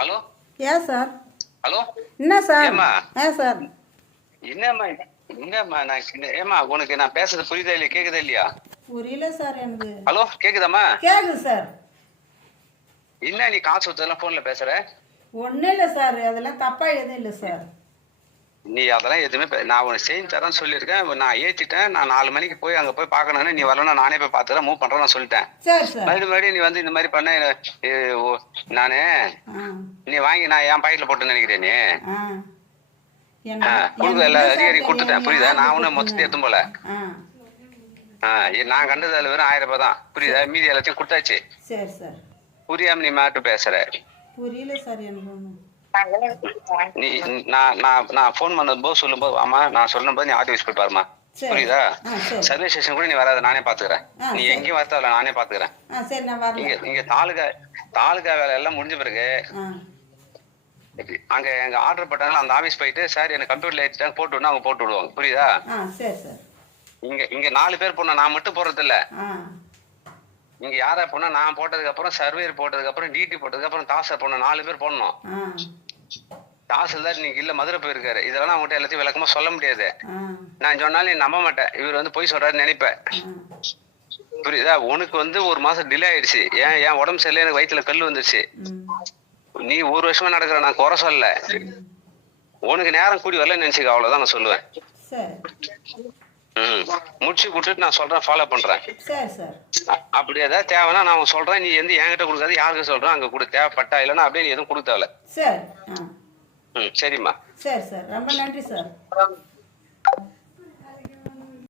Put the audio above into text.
hello ஏ sir hello என்ன sir ஏ சார் என்னம்மா என்னம்மா நான் ஏமா உனக்கு நான் பேசுறது புரியுதா இல்லையா கேக்குதா இல்லையா புரியல சார் எனக்கு ஹலோ கேக்குதாம்மா கேக்குது சார் என்ன நீ காசு கொடுத்ததெல்லாம் போன்ல பேசுற ஒன்றும் இல்ல சார் அதெல்லாம் தப்பா எதுவும் இல்ல சார் நீ அதெல்லாம் எதுவுமே நான் உனக்கு செஞ்சு தரேன் சொல்லியிருக்கேன் நான் ஏற்றிட்டேன் நான் நாலு மணிக்கு போய் அங்கே போய் பார்க்கணும்னு நீ வரலன்னா நானே போய் பார்த்துறேன் மூவ் பண்ணுறேன் நான் சொல்லிட்டேன் மறுபடியும் மறுபடியும் நீ வந்து இந்த மாதிரி பண்ண நானே நீ வாங்கி நான் என் பாக்கெட்டில் போட்டு நினைக்கிறேன் நீ எல்லா அதிகாரி கொடுத்துட்டேன் புரியுதா நான் ஒன்றும் மொத்தத்தை எடுத்தும் போல நான் கண்டது அதில் வெறும் ஆயிரம் ரூபாய் தான் புரியுதா மீதி எல்லாத்தையும் கொடுத்தாச்சு புரியாம நீ மாட்டு பேசுற புரியல சார் நீ நான் நான் நான் ஃபோன் பண்ணும்போது சொல்லும்போது ஆமா நான் சொல்லும்போது நீ ஆஃபீஸ் ஹாஸ்பிட்டல் பாருமா புரியுதா சர்வீஸ் ஸ்டேஷன் கூட நீ வராத நானே பாத்துக்கிறேன் நீ எங்கேயும் வரத்தாவில்ல நானே பாத்துக்கிறேன் இங்க இங்க தாலுகா தாலுகா வேலை எல்லாம் முடிஞ்ச பிறகு அங்க எங்க ஆர்டர் போட்டாங்க அந்த ஆபீஸ் போயிட்டு சார் எனக்கு கம்ப்யூட்டர்ல ஏற்றிட்டாங்க போட்டு விடணும் அவங்க போட்டு விடுவாங்க புரியுதா இங்க இங்க நாலு பேர் போனா நான் மட்டும் போறது இல்ல இங்க யாரா போனா நான் போட்டதுக்கு அப்புறம் சர்வேர் போட்டதுக்கு அப்புறம் டிடி போட்டதுக்கு அப்புறம் தாசர் போன நாலு பேர் போடணும் தாசில்தார் நீங்க இல்ல மதுரை போயிருக்காரு இதெல்லாம் அவங்ககிட்ட எல்லாத்தையும் விளக்கமா சொல்ல முடியாது நான் சொன்னாலும் நீ நம்ப மாட்டேன் இவர் வந்து போய் சொல்றாரு நினைப்பேன் புரியுதா உனக்கு வந்து ஒரு மாசம் டிலே ஆயிடுச்சு ஏன் என் உடம்பு சரியில்லை எனக்கு வயிற்றுல கல் வந்துருச்சு நீ ஒரு வருஷமா நடக்கிற நான் குறை சொல்லல உனக்கு நேரம் கூடி வரல நினைச்சுக்க அவ்வளவுதான் நான் சொல்லுவேன் முடிச்சு கொடுத்துட்டு நான் சொல்றேன் ஃபாலோ பண்றேன் அப்படி ஏதாவது தேவைன்னா நான் சொல்றேன் நீ எந்த என்கிட்ட கொடுக்காது யாருக்கு சொல்றேன் அங்க கொடு தேவைப்பட்டா இல்லைன்னா அப்படியே நீ எதுவும் கொடுத்தாவில்ல சரிம்மா சரி சார் ரொம்ப நன்றி சார்